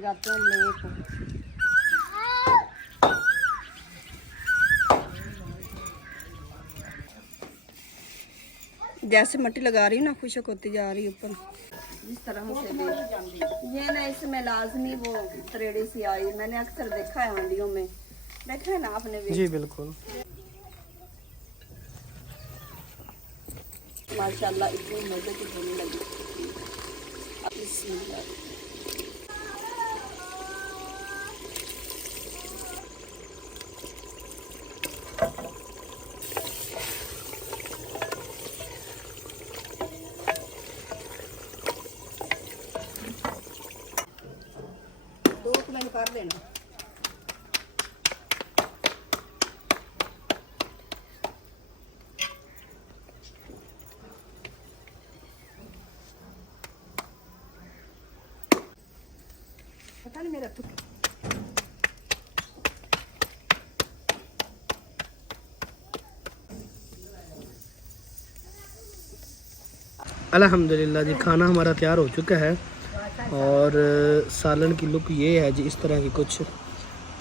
लगाते हैं लेप। जैसे मिट्टी लगा रही हूँ ना, खुशक होती जा रही है ऊपर इस तरह से भी। ये ना इसमें लाजमी वो त्रेड़ी सी आई, मैंने अक्सर देखा है मंडियों में, देखा है ना आपने भी? जी बिल्कुल। माशाल्लाह इतनी मजे की होने लगी। दो मैंने कर देना। पता नहीं मेरा तो अल्हम्दुलिल्लाह जी, खाना हमारा तैयार हो चुका है और सालन की लुक ये है जी, इस तरह की कुछ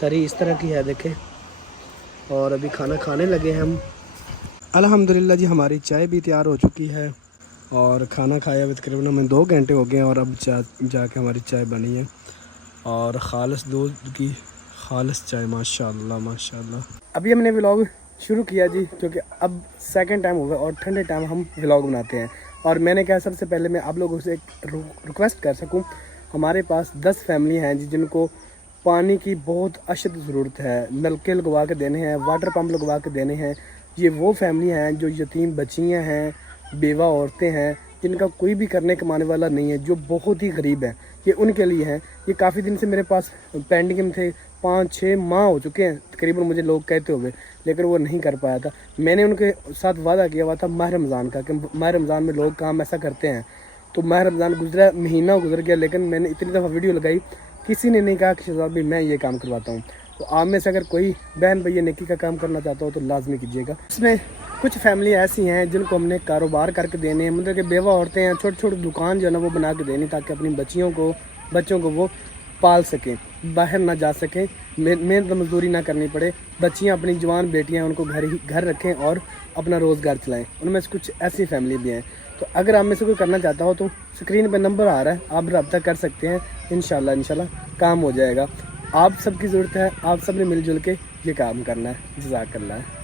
करी इस तरह की है देखें। और अभी खाना खाने लगे हैं हम। अल्हम्दुलिल्लाह जी, हमारी चाय भी तैयार हो चुकी है और खाना खाया हुए तकरीबन हमें 2 घंटे हो गए हैं और अब जाके हमारी चाय बनी है और ख़ालिस दूध की ख़ालिस चाय, माशाल्लाह माशाल्लाह। अभी हमने व्लॉग शुरू किया जी, क्योंकि अब सेकंड टाइम होगा और ठंडे टाइम हम व्लॉग बनाते हैं। और मैंने कहा सबसे पहले मैं आप लोगों से एक रिक्वेस्ट कर सकूं, हमारे पास 10 फैमिली हैं जी जिनको पानी की बहुत अशद ज़रूरत है, नलके लगवा के देने हैं, वाटर पम्प लगवा के देने हैं। ये वो फैमिली हैं जो यतीम बच्चियाँ हैं, बेवा औरतें हैं, जिनका कोई भी करने कमाने वाला नहीं है, जो बहुत ही गरीब है। ये उनके लिए हैं। ये काफ़ी दिन से मेरे पास पेंडिंग में थे, 5-6 माह हो चुके हैं तकरीबन मुझे लोग कहते हुए, लेकिन वो नहीं कर पाया था। मैंने उनके साथ वादा किया हुआ था माह रमज़ान का, कि माह रमज़ान में लोग काम ऐसा करते हैं। तो माह रमज़ान गुजरा, महीना गुजर गया, लेकिन मैंने इतनी दफ़ा वीडियो लगाई, किसी ने नहीं कहा कि शहजाद भाई मैं ये काम करवाता हूँ। तो आप में से अगर कोई बहन भैया नेकी का काम करना चाहता हो तो लाजमी कीजिएगा। इसमें कुछ फैमिली ऐसी हैं जिनको हमने कारोबार करके देने हैं, मतलब कि बेवा औरतें हैं, छोटी छोटी दुकान जो है ना वो बना के देनी, ताकि अपनी बच्चों को वो पाल सकें, बाहर ना जा सकें, मेहनत मजदूरी ना करनी पड़े। बच्चियाँ अपनी जवान बेटियाँ उनको घर रखें और अपना रोज़गार चलाएं। उनमें से कुछ ऐसी फैमिली भी हैं। तो अगर आप में से कोई करना चाहता हो तो स्क्रीन पर नंबर आ रहा है, आप रब्ता कर सकते हैं। इंशाल्लाह काम हो जाएगा। आप सबकी ज़रूरत है, आप सब ने मिलजुल के ये काम करना है। जज़ाकल्लाह।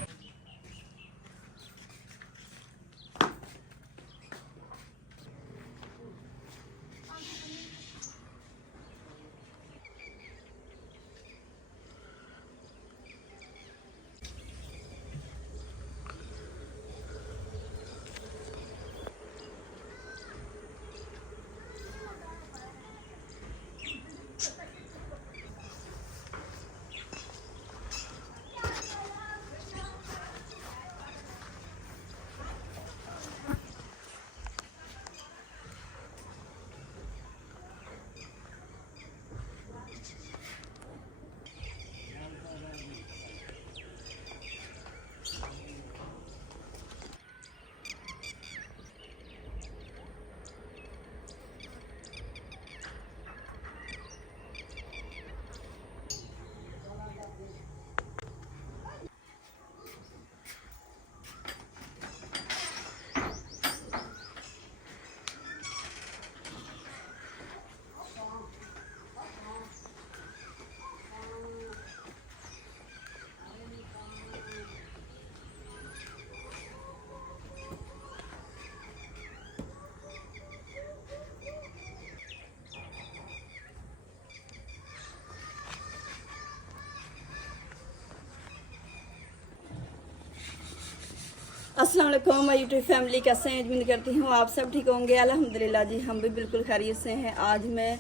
अस्सलाम वालेकुम माय यूट्यूब फैमिली, कैसे हैं? उम्मीद करती हूँ आप सब ठीक होंगे। अल्हम्दुलिल्लाह जी, हम भी बिल्कुल खैरियत से हैं। आज मैं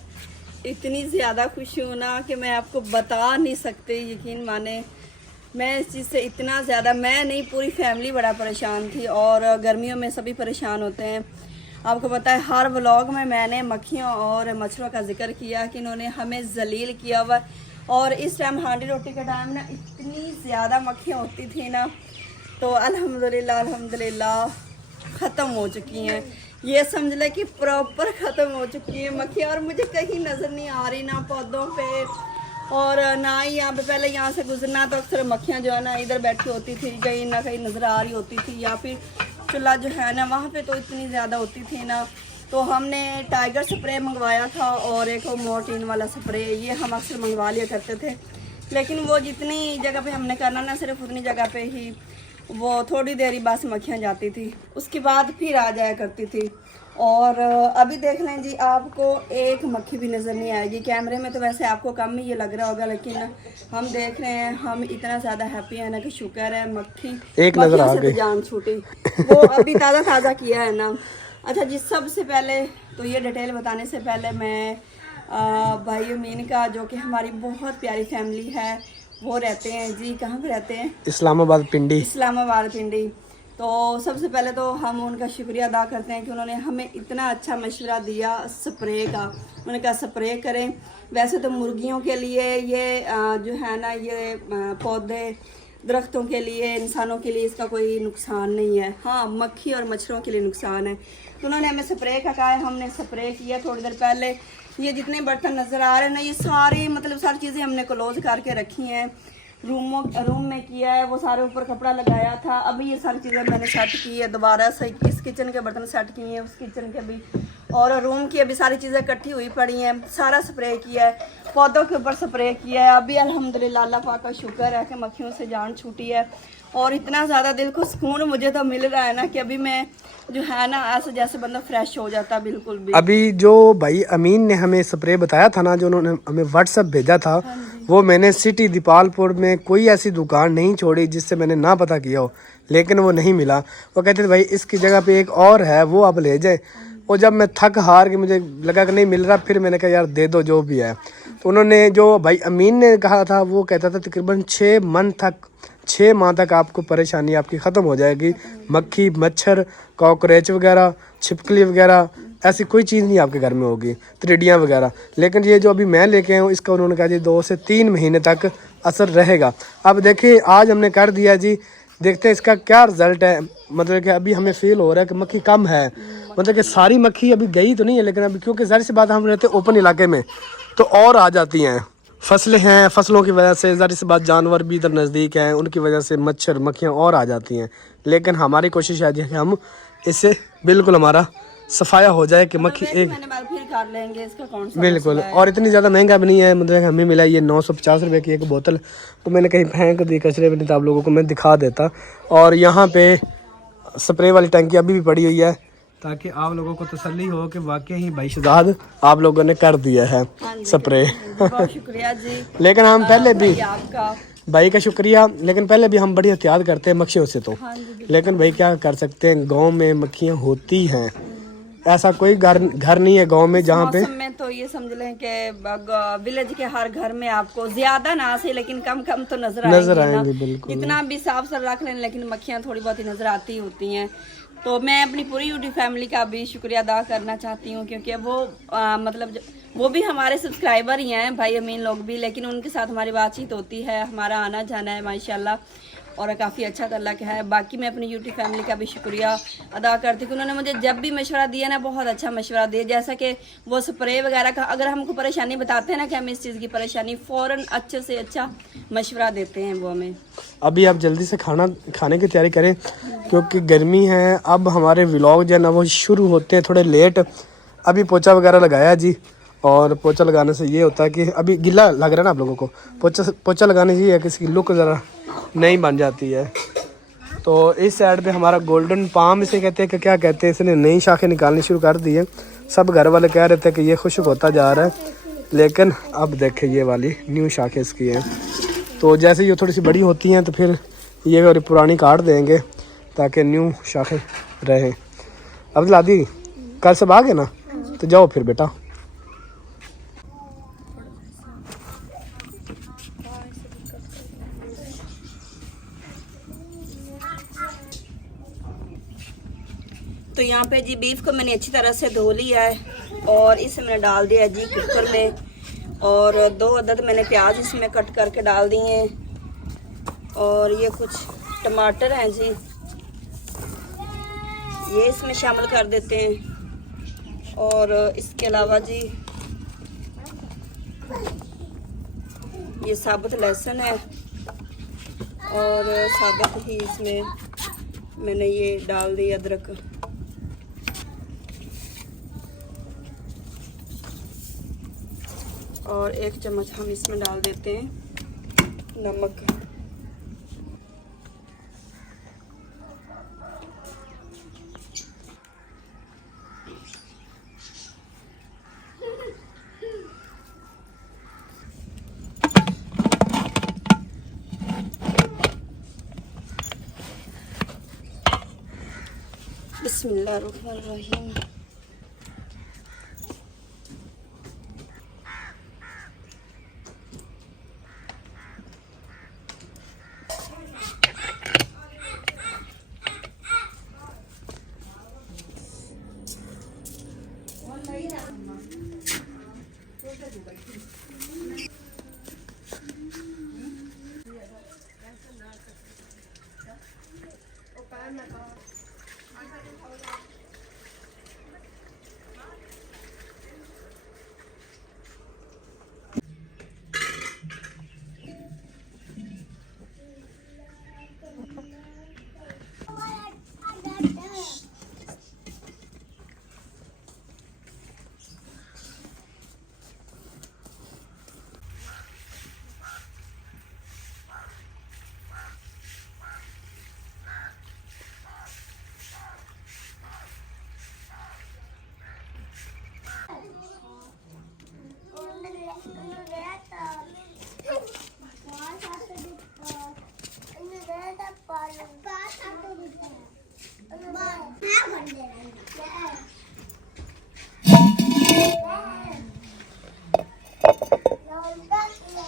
इतनी ज़्यादा खुश हूँ ना कि मैं आपको बता नहीं सकती, यकीन माने। मैं इस चीज़ से इतना ज़्यादा, मैं नहीं पूरी फैमिली बड़ा परेशान थी, और गर्मियों में सभी परेशान होते हैं। आपको पता है हर व्लॉग में मैंने मक्खियों और मच्छरों का जिक्र किया कि इन्होंने हमें जलील किया हुआ। और इस टाइम हांडी रोटी के टाइम ना इतनी ज़्यादा मक्खियाँ होती थी ना, तो अल्हम्दुलिल्लाह ख़त्म हो चुकी हैं। ये समझ ले कि प्रॉपर ख़त्म हो चुकी है मक्खियाँ, और मुझे कहीं नज़र नहीं आ रही, ना पौधों पे और ना ही यहाँ पे। पहले यहाँ से गुजरना तो अक्सर मक्खियाँ जो है ना इधर बैठी होती थी, कहीं ना कहीं नज़र आ रही होती थी, या फिर चूल्हा जो है ना वहाँ पे तो इतनी ज़्यादा होती थी ना। तो हमने टाइगर स्प्रे मंगवाया था और एक मोर्टीन वाला स्प्रे, ये हम अक्सर मंगवा लिया करते थे, लेकिन वो जितनी जगह पे हमने करना ना सिर्फ उतनी जगह पे ही वो थोड़ी देर ही बस मक्खियाँ जाती थी, उसके बाद फिर आ जाया करती थी। और अभी देख लें जी, आपको एक मक्खी भी नज़र नहीं आएगी। कैमरे में तो वैसे आपको कम ही ये लग रहा होगा, लेकिन हम देख रहे हैं, हम इतना ज़्यादा हैप्पी है ना कि शुक्र है मक्खी एक नजर आ गई, जान छूटी। वो अभी ताज़ा किया है ना। अच्छा जी, सबसे पहले तो ये डिटेल बताने से पहले मैं भाई अमीन का, जो कि हमारी बहुत प्यारी फैमिली है, वो रहते हैं जी, कहाँ पे रहते हैं? इस्लामाबाद पिंडी। इस्लामाबाद पिंडी। तो सबसे पहले तो हम उनका शुक्रिया अदा करते हैं कि उन्होंने हमें इतना अच्छा मशवरा दिया स्प्रे का। उन्होंने कहा स्प्रे करें। वैसे तो मुर्गियों के लिए ये जो है ना, ये पौधे दरख्तों के लिए, इंसानों के लिए इसका कोई नुकसान नहीं है, हाँ मक्खी और मच्छरों के लिए नुकसान है। तो उन्होंने हमें स्प्रे का कहा है, हमने स्प्रे किया थोड़ी देर पहले। ये जितने बर्तन नज़र आ रहे हैं ना, ये सारे मतलब सारी चीज़ें हमने क्लोज करके रखी हैं। रूम में किया है, वो सारे ऊपर कपड़ा लगाया था। अभी ये सारी चीज़ें मैंने सेट की है दोबारा से, इस किचन के बर्तन सेट किए हैं, उस किचन के भी, और रूम की अभी सारी चीज़ें इकट्ठी हुई पड़ी हैं। सारा स्प्रे किया है, पौधों के ऊपर स्प्रे किया है। अभी अल्हम्दुलिल्लाह अल्लाह पाक का शुक्र है कि मक्खियों से जान छूटी है, और इतना ज़्यादा दिल को सुकून मुझे तो मिल रहा है ना कि अभी मैं जो है ना ऐसे जैसे बंदा फ्रेश हो जाता बिल्कुल भी। अभी जो भाई अमीन ने हमें स्प्रे बताया था ना, जो उन्होंने हमें व्हाट्सएप भेजा था, वो मैंने सिटी दीपालपुर में कोई ऐसी दुकान नहीं छोड़ी जिससे मैंने ना पता किया हो, लेकिन वो नहीं मिला। वो कहते थे भाई इसकी जगह पे एक और है, वो आप ले जाए। और जब मैं थक हार के मुझे लगा कि नहीं मिल रहा, फिर मैंने कहा यार दे दो जो भी है। तो उन्होंने जो भाई अमीन ने कहा था, वो कहता था तकरीबन 6 माह तक आपको परेशानी आपकी ख़त्म हो जाएगी। मक्खी मच्छर कॉकरोच वगैरह छिपकली वगैरह ऐसी कोई चीज़ नहीं आपके घर में होगी, त्रिडियाँ वगैरह। लेकिन ये जो अभी मैं लेके आया हूँ, इसका उन्होंने कहा जी 2 से 3 महीने तक असर रहेगा। अब देखिए आज हमने कर दिया जी, देखते हैं इसका क्या रिज़ल्ट है। मतलब कि अभी हमें फील हो रहा है कि मक्खी कम है, मतलब कि सारी मक्खी अभी गई तो नहीं है, लेकिन अभी क्योंकि ज़ाहिर सी बात हम रहते हैं ओपन इलाके में, तो और आ जाती हैं। फसलें हैं, फसलों की वजह से ज़ाहिर सी बात जानवर भी इधर नज़दीक हैं, उनकी वजह से मच्छर मक्खियाँ और आ जाती हैं। लेकिन हमारी कोशिश है कि हम इससे बिल्कुल हमारा सफाया हो जाए कि मक्खी एक फिर कर लेंगे, इसका कौन सा बिल्कुल। और इतनी ज़्यादा महंगा भी नहीं है, मतलब हमें मिला ये 950 रुपये की एक बोतल, तो मैंने कहीं फेंक दी कचरे में, नहीं तो आप लोगों को मैं दिखा देता। और यहाँ पे स्प्रे वाली टंकी अभी भी पड़ी हुई है, ताकि आप लोगों को तसल्ली हो कि वाकई ही भाई शहजाद आप लोगों ने कर दिया है स्प्रे। बहुत शुक्रिया जी। लेकिन हम पहले भी आपका भाई का शुक्रिया, लेकिन पहले भी हम बड़ी एहतियात करते हैं मक्खियों से तो। लेकिन भाई क्या कर सकते हैं, गांव में मक्खियाँ होती हैं, ऐसा कोई घर नहीं है गांव में जहाँ पे। में तो ये समझ लें कि विलेज के हर घर में आपको ज्यादा ना सही लेकिन कम तो नजर आएंगे। बिल्कुल। जितना भी साफ सर रख लें, लेकिन मक्खियाँ थोड़ी बहुत ही नजर आती होती हैं। तो मैं अपनी पूरी यूट्यूब फैमिली का भी शुक्रिया अदा करना चाहती हूँ, क्योंकि वो मतलब वो भी हमारे सब्सक्राइबर ही हैं, भाई अमीन लोग भी, लेकिन उनके साथ हमारी बातचीत होती है, हमारा आना जाना है माशाल्लाह, और काफ़ी अच्छा अल्लाह का है। बाकी मैं अपनी यूट्यूब फैमिली का भी शुक्रिया अदा करती हूँ कि उन्होंने मुझे जब भी मशवरा दिया ना, बहुत अच्छा मशवरा दिया। जैसा कि वो स्प्रे वगैरह का, अगर हमको परेशानी बताते हैं ना कि हमें इस चीज़ की परेशानी, फ़ौरन अच्छे से अच्छा मशवरा देते हैं वो हमें। अभी आप जल्दी से खाने की तैयारी करें, क्योंकि गर्मी है। अब हमारे व्लॉग जो है ना वो शुरू होते हैं थोड़े लेट। अभी पोछा वगैरह लगाया जी, और पोछा लगाने से ये होता है कि अभी गिला लग रहा है ना आप लोगों को, पोछा लगाने से ये है कि इसकी लुक ज़रा नहीं बन जाती है। तो इस साइड पे हमारा गोल्डन पाम इसे कहते हैं कि क्या कहते हैं, इसने नई शाखें निकालनी शुरू कर दी है। सब घर वाले कह रहे थे कि ये खुश्क होता जा रहा है, लेकिन अब देखें ये वाली न्यू शाखें इसकी हैं। तो जैसे ये थोड़ी सी बड़ी होती हैं तो फिर ये और पुरानी काट देंगे ताकि न्यू शाखें रहें। अब लादी कल सब आ गए ना, तो जाओ फिर बेटा। तो यहाँ पे जी बीफ को मैंने अच्छी तरह से धो लिया है, और इसे मैंने डाल दिया जी कुकर में, और 2 अदद मैंने प्याज इसमें कट करके डाल दिए हैं, और ये कुछ टमाटर हैं जी, ये इसमें शामिल कर देते हैं। और इसके अलावा जी ये साबुत लहसुन है और साबुत ही इसमें मैंने ये डाल दी अदरक। और 1 चम्मच हम इसमें डाल देते हैं नमक। बिस्मिल्लाहिर्रहमानिर्रहीम।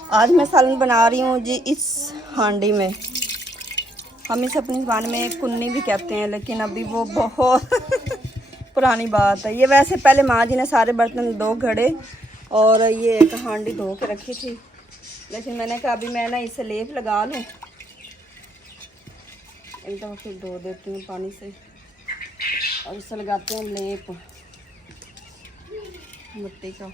आज मैं सालन बना रही हूँ जी इस हांडी में। हम इसे अपनी ज़बान में कुन्नी भी कहते हैं, लेकिन अभी वो बहुत पुरानी बात है। ये वैसे पहले माँ जी ने सारे बर्तन धो घड़े और ये एक हांडी धो के रखी थी, लेकिन मैंने कहा अभी मैं ना इसे लेप लगा लूँ, एक दफ़ा फिर धो देती हूँ पानी से और इसे लगाते हैं लेप मिट्टी का।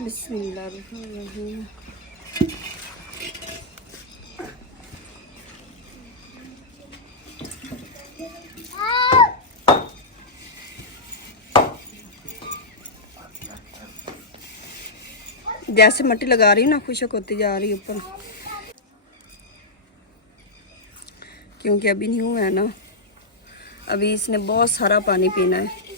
बिस्मिल्लाहिर्रहमानिर्रहीम। जैसे मिट्टी लगा रही हूँ ना, खुशक होती जा रही है ऊपर, क्योंकि अभी न्यू है ना, अभी इसने बहुत सारा पानी पीना है।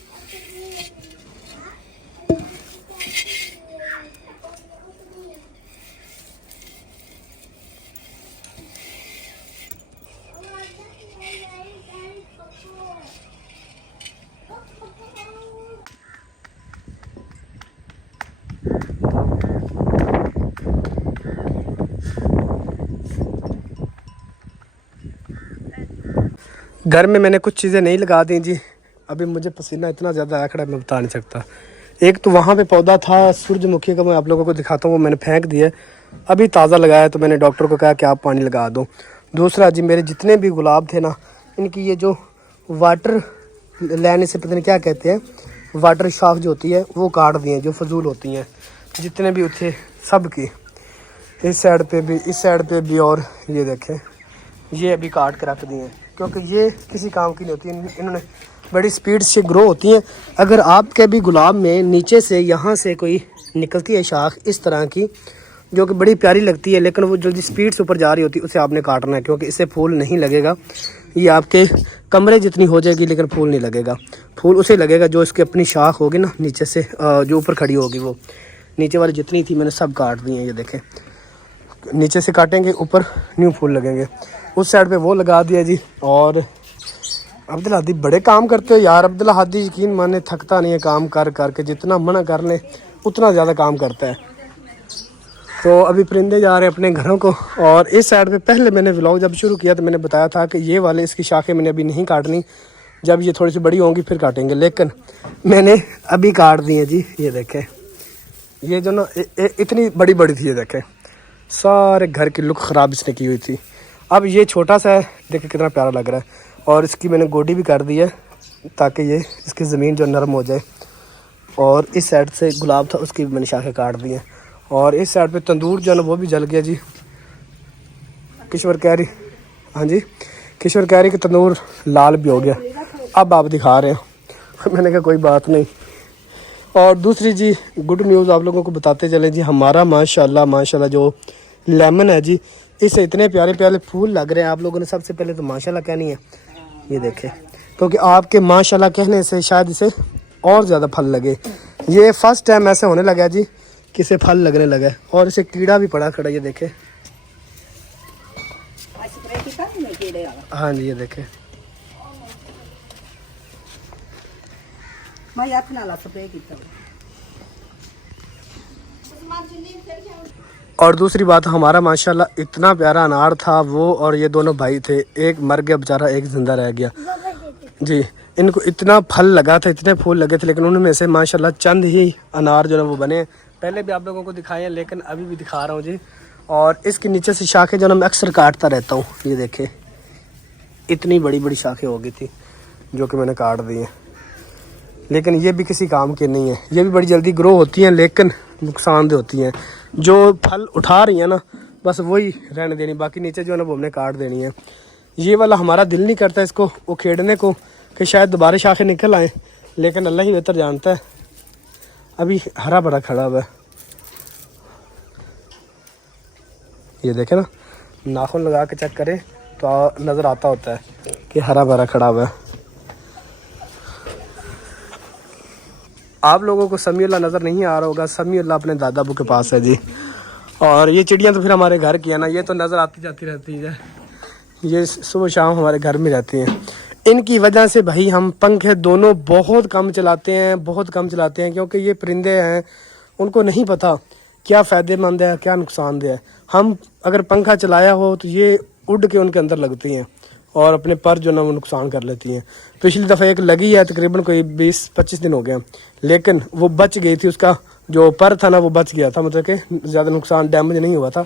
घर में मैंने कुछ चीज़ें नहीं लगा दी जी। अभी मुझे पसीना इतना ज़्यादा आया खड़ा, मैं बता नहीं सकता। एक तो वहाँ पे पौधा था सूरजमुखी का, मैं आप लोगों को दिखाता हूँ, वो मैंने फेंक दिया। अभी ताज़ा लगाया तो मैंने डॉक्टर को कहा कि आप पानी लगा दो। दूसरा जी, मेरे जितने भी गुलाब थे ना, इनकी ये जो वाटर लेने से पता नहीं क्या कहते हैं, वाटर शाख जो होती है वो काट दिए, जो फजूल होती हैं जितने भी थे सब की। इस साइड पे भी, इस साइड पे भी, और ये देखें ये अभी काट के रख दिए हैं, क्योंकि ये किसी काम की नहीं होती। इन्होंने बड़ी स्पीड से ग्रो होती हैं। अगर आपके भी गुलाब में नीचे से यहाँ से कोई निकलती है शाख इस तरह की, जो कि बड़ी प्यारी लगती है, लेकिन वो जल्दी स्पीड से ऊपर जा रही होती है, उसे आपने काटना है, क्योंकि इससे फूल नहीं लगेगा। ये आपके कमरे जितनी हो जाएगी, लेकिन फूल नहीं लगेगा। फूल उसे लगेगा जो इसकी अपनी शाख होगी ना, नीचे से जो ऊपर खड़ी होगी। वो नीचे वाली जितनी थी मैंने सब काट दी हैं। ये देखें, नीचे से काटेंगे, ऊपर न्यू फूल लगेंगे। उस साइड पे वो लगा दिया जी। और अब्दुल हादी बड़े काम करते हो यार। अब्दुल हादी यकीन माने थकता नहीं है काम कर करके, जितना मना कर ले उतना ज़्यादा काम करता है। तो अभी परिंदे जा रहे हैं अपने घरों को। और इस साइड पे पहले मैंने व्लॉग जब शुरू किया तो मैंने बताया था कि ये वाले इसकी शाखें मैंने अभी नहीं काटनी, जब ये थोड़ी सी बड़ी होंगी फिर काटेंगे, लेकिन मैंने अभी काट दी है जी। ये देखें, ये जो ना इतनी बड़ी बड़ी थी, ये देखें सारे घर की लुक ख़राब इसने की हुई थी। अब ये छोटा सा है, देखें कितना प्यारा लग रहा है। और इसकी मैंने गोडी भी कर दी है ताकि ये इसकी ज़मीन जो नरम हो जाए। और इस साइड से गुलाब था, उसकी भी मैंने शाखें काट दी हैं। और इस साइड पे तंदूर जो है ना वो भी जल गया जी। किश्वर कह रही, हाँ जी, किश्वर कह रही कि तंदूर लाल भी हो गया। अब आप दिखा रहे हैं मैंने कहा कोई बात नहीं। और दूसरी जी गुड न्यूज़ आप लोगों को बताते चले जी, हमारा माशाल्लाह माशाल्लाह जो लेमन है जी, इससे इतने प्यारे प्यारे फूल लग रहे हैं। आप लोगों ने सबसे पहले तो माशाल्लाह कहनी है, ये देखें, क्योंकि आपके माशाल्लाह कहने से शायद इसे और ज़्यादा फल लगे। ये फर्स्ट टाइम ऐसे होने लगा जी कि इसे फल लगने लगा है। और इसे कीड़ा भी पड़ा खड़ा, ये देखें, हाँ जी ये देखें। और दूसरी बात, हमारा माशाल्लाह इतना प्यारा अनार था वो, और ये दोनों भाई थे, एक मर गया बेचारा, एक जिंदा रह गया जी। इनको इतना फल लगा था, इतने फूल लगे थे, लेकिन उनमें से माशाल्लाह चंद ही अनार जो है वो बने। पहले भी आप लोगों को दिखाए हैं, लेकिन अभी भी दिखा रहा हूँ जी। और इसके नीचे से शाखें जो है मैं अक्सर काटता रहता हूँ, ये देखें इतनी बड़ी बड़ी शाखें हो गई थी जो कि मैंने काट दी हैं। लेकिन ये भी किसी काम के नहीं है, ये भी बड़ी जल्दी ग्रो होती हैं लेकिन नुकसानदेह होती हैं। जो फल उठा रही हैं ना बस वही रहने देनी, बाकी नीचे जो है ना वो हमने काट देनी है। ये वाला हमारा दिल नहीं करता इसको उखेड़ने को कि शायद दोबारा शाखें निकल आए, लेकिन अल्लाह ही बेहतर जानता है। अभी हरा भरा खड़ा हुआ है, ये देखें ना, नाखून लगा के चेक करें तो नज़र आता होता है कि हरा भरा खड़ा हुआ है। आप लोगों को समीउल्लाह नज़र नहीं आ रहा होगा, समीउल्लाह अपने दादा अबू के पास है जी। और ये चिड़ियाँ तो फिर हमारे घर की है ना, ये तो नज़र आती जाती रहती है, ये सुबह शाम हमारे घर में रहती हैं। इनकी वजह से भाई हम पंखे दोनों बहुत कम चलाते हैं, बहुत कम चलाते हैं, क्योंकि ये परिंदे हैं, उनको नहीं पता क्या फ़ायदेमंद है क्या नुकसानदेह है। हम अगर पंखा चलाया हो तो ये उड़ के उनके अंदर लगती हैं और अपने पर जो ना वो नुकसान कर लेती हैं। पिछली दफ़ा एक लगी है, तकरीबन कोई 20-25 दिन हो गए, लेकिन वो बच गई थी, उसका जो पर था ना वो बच गया था, मतलब कि ज़्यादा नुकसान डैमेज नहीं हुआ था।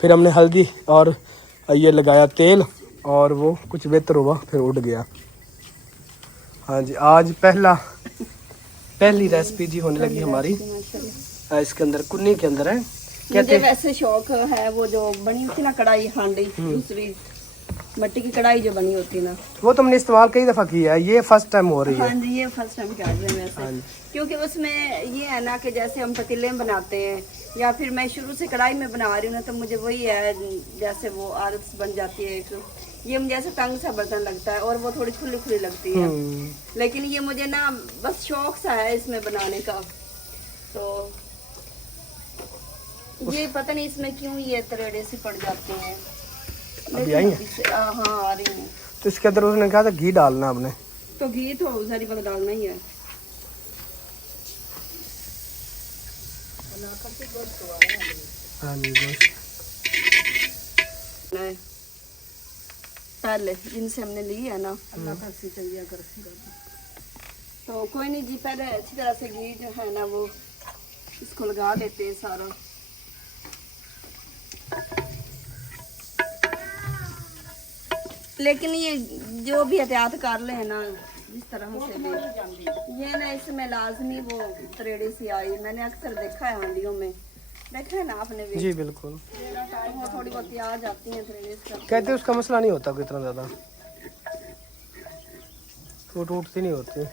फिर हमने हल्दी और ये लगाया तेल और वो कुछ बेहतर हुआ, फिर उड़ गया। हाँ जी, आज पहली रेसिपी जी होने लगी हमारी इसके अंदर, कुन्नी के अंदर है। मुझे वैसे शौक है वो जो बनी होती ना कढ़ाई हांडी, दूसरी मट्टी की कढ़ाई जो बनी होती ना, वो तो हमने इस्तेमाल कई दफ़ा किया है, ये फर्स्ट टाइम हो रही है। हाँ जी, ये फर्स्ट टाइम कर रहे हैं वैसे, क्योंकि उसमें ये है ना कि जैसे हम पतीले में बनाते हैं या फिर मैं शुरू से कढ़ाई में बना रही हूँ ना, तो मुझे वही है जैसे वो आदत बन जाती है एक, ये मुझे ऐसे तंग सा बर्तन लगता है और वो थोड़ी खुली खुली लगती है। लेकिन ये मुझे ना बस शौक सा है इसमें बनाने का। तो ये पता नहीं इसमें क्यों ये तरेड़े से पड़ जाते हैं। अभी आई है? हाँ आ रही है। तो इसके अंदर उसने कहा था घी डालना आपने, तो घी तो सारी बात डालना ही है। हाँ जी, पहले जिनसे हमने ली है ना, तो कोई नहीं जी, पहले अच्छी तरह से घी जो है ना वो इसको लगा देते हैं सारा। लेकिन ये जो भी एहतियात कर ले ना जिस तरह से भी, ये ना इसमें लाजमी वो तरेड़ी सी आई, मैंने अक्सर देखा है हांडियों में, देखा है ना आपने भी? जी बिल्कुल, वो थोड़ी बहुत आ जाती है तरेड़ी से। कहते उसका मसला नहीं होता कोई इतना ज़्यादा, वो टूटती नहीं होती।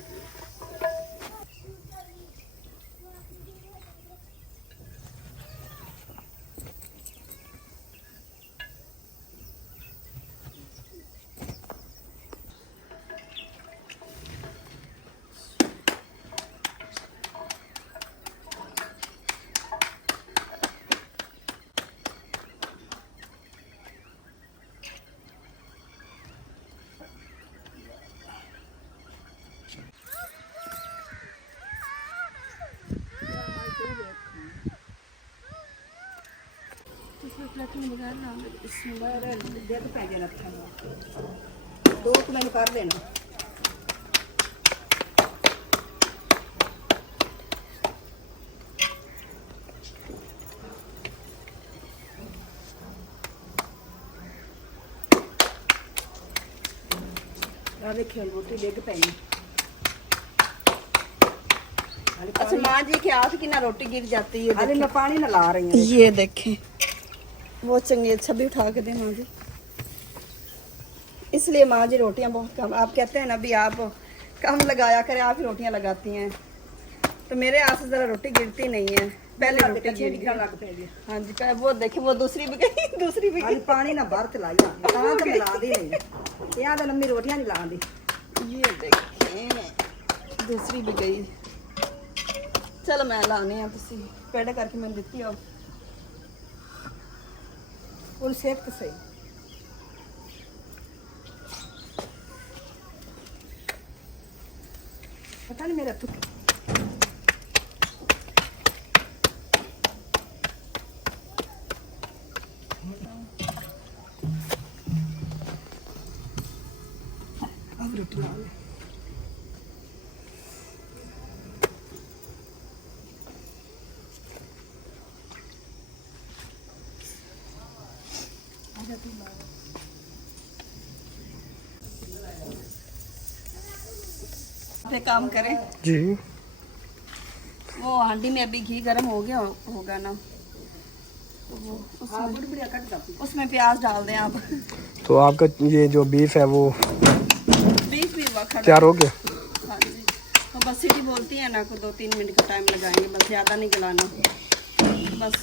देख पै गया रखा दो तो मैंने कर देना देखिए रोटी डिग पै अच्छा माँ जी के हाथ की ना रोटी गिर जाती है अरे मैं पानी ना ला रही हूँ ये देखें बहुत चंगी अच्छा भी उठा के दे माँ जी इसलिए माँ जी रोटियाँ बहुत कम आप कहते हैं ना भी आप कम लगाया करें आप ही रोटियाँ लगाती हैं तो मेरे हाथ से जरा रोटी गिरती नहीं है पहले रोटी गिर गई हाँ जी वो देखिए वो दूसरी भी गई दूसरी भी गई पानी ना बाहर चलाई ला दी नहीं यहाँ तो लंबी रोटियाँ नहीं ला दी ये देखिए दूसरी भी गई चलो मैं लाने हैं तुसी पेड़ करके मैंने दिती हो और सेक तो सही पता नहीं मेरा तो अब रोटी ला ले पे काम करें जी वो हांडी में अभी घी गर्म हो गया होगा ना तो वो उसमें प्याज डाल दें आप तो आपका ये जो बीफ है वो बीफ भी तैयार हो गया हाँ जी तो बस सीटी बोलती है ना को 2-3 मिनट का टाइम लगाएंगे बस ज़्यादा नहीं गलाना बस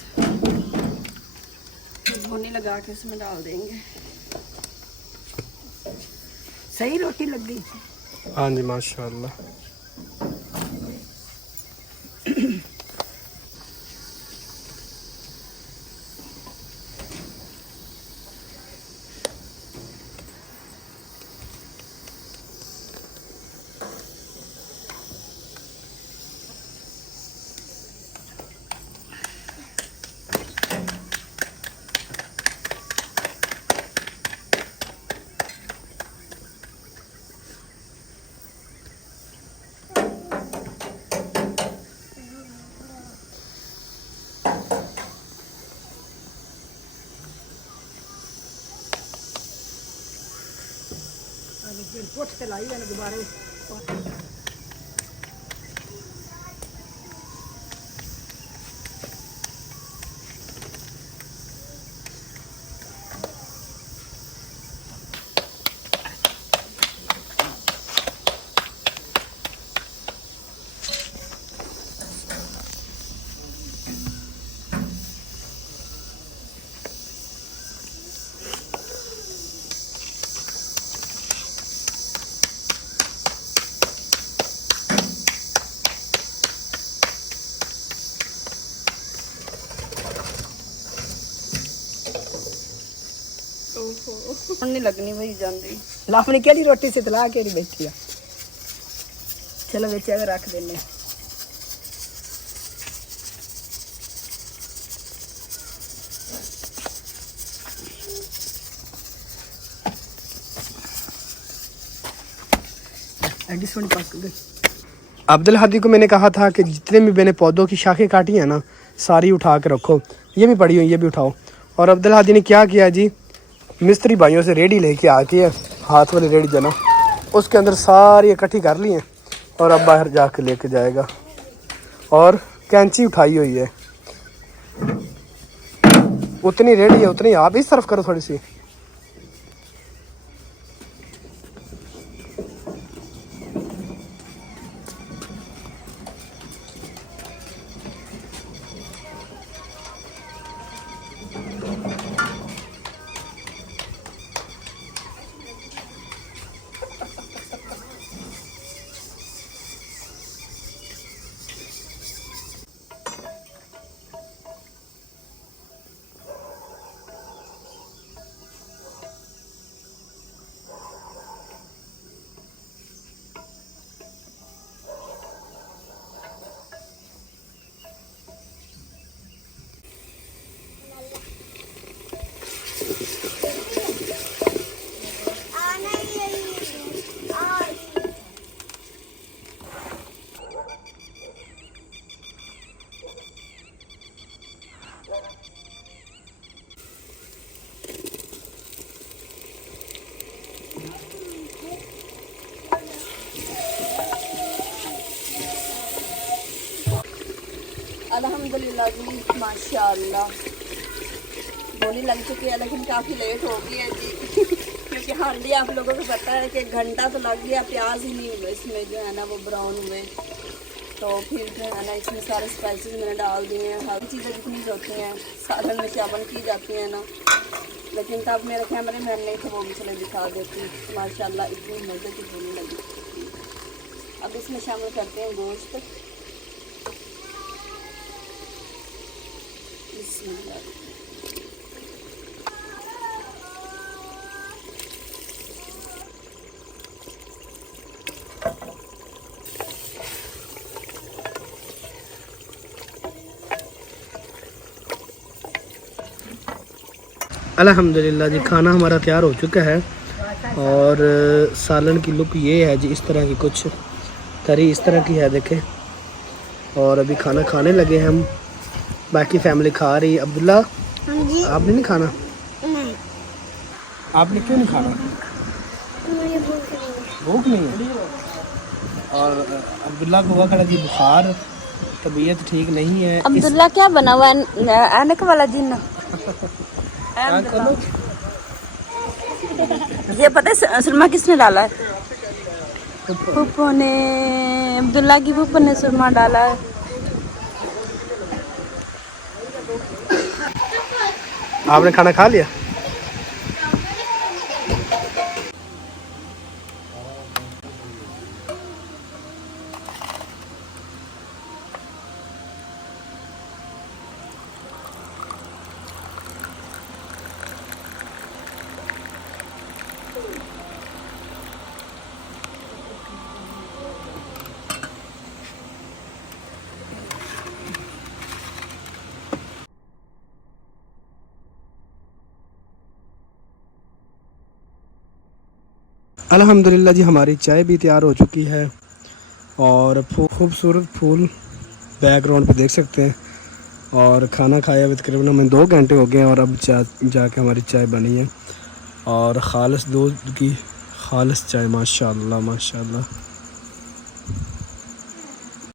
भुनी लगा के इसमें डाल देंगे सही रोटी लग गई हाँ जी माशाल्लाह पुट के लाई मैंने दोबारा नहीं लगनी वही जाती लापनी केड़ी रोटी से तला केड़ी बैठी है चलो बेच रख देने एडी सोनी पक गई अब्दुल हादी को मैंने कहा था कि जितने भी मैंने पौधों की शाखें काटी हैं ना सारी उठा के रखो ये भी पड़ी हुई ये भी उठाओ और अब्दुल हादी ने क्या किया जी मिस्त्री भाइयों से रेडी लेके आती है हाथ वाली रेडी जना उसके अंदर सारी इकट्ठी कर ली है और अब बाहर जाके लेके जाएगा और कैंची उठाई हुई है उतनी रेडी है उतनी आप इस तरफ करो थोड़ी सी अल्हम्दुलिल्लाह जी, माशाअल्लाह बोली लग चुकी है, लेकिन काफ़ी लेट हो गई है जी क्योंकि हांडी आप लोगों को पता है कि घंटा तो लग गया, प्याज ही नहीं हुए इसमें जो है ना वो ब्राउन हुए। तो फिर जो है ना इसमें सारे स्पाइसेस मैंने डाल दिए हैं, हर चीज़ें जितनी होती हैं सालन में शामिल की जाती हैं ना, लेकिन तब मेरे कैमरे में नहीं थे, वो भी चले दिखा देती। माशाल्लाह इतनी मज़े की बोली लगी। अब इसमें शामिल करते हैं गोश्त। बिस्मिल्लाह। अल्हम्दुलिल्लाह जी, खाना हमारा तैयार हो चुका है और सालन की लुक ये है जी, इस तरह की कुछ करी इस तरह की है देखें। और अभी खाना खाने लगे हैं हम, बाकी फैमिली खा रही है। अब्दुल्ला आपने नहीं खाना? नहीं, आपने क्यों नहीं खाना? मुझे भूख नहीं है। भूख नहीं है। और अब्दुल्ला को हुआ खड़ा जी बुखार, तबीयत ठीक नहीं है। अब्दुल्ला क्या बना हुआ है? ऐनक वाला जिन। ये पता है सुरमा किसने डाला है? फूफो ने, अब्दुल्ला की फूफो ने सुरमा डाला है। आपने खाना खा लिया? अल्हम्दुलिल्लाह जी, हमारी चाय भी तैयार हो चुकी है और खूबसूरत फूल बैकग्राउंड पे देख सकते हैं। और खाना खाया हुआ तकरीबन हमें 2 घंटे हो गए और अब जाके हमारी चाय बनी है और ख़ालिस दूध की ख़ालिस चाय। माशाअल्लाह माशाअल्लाह।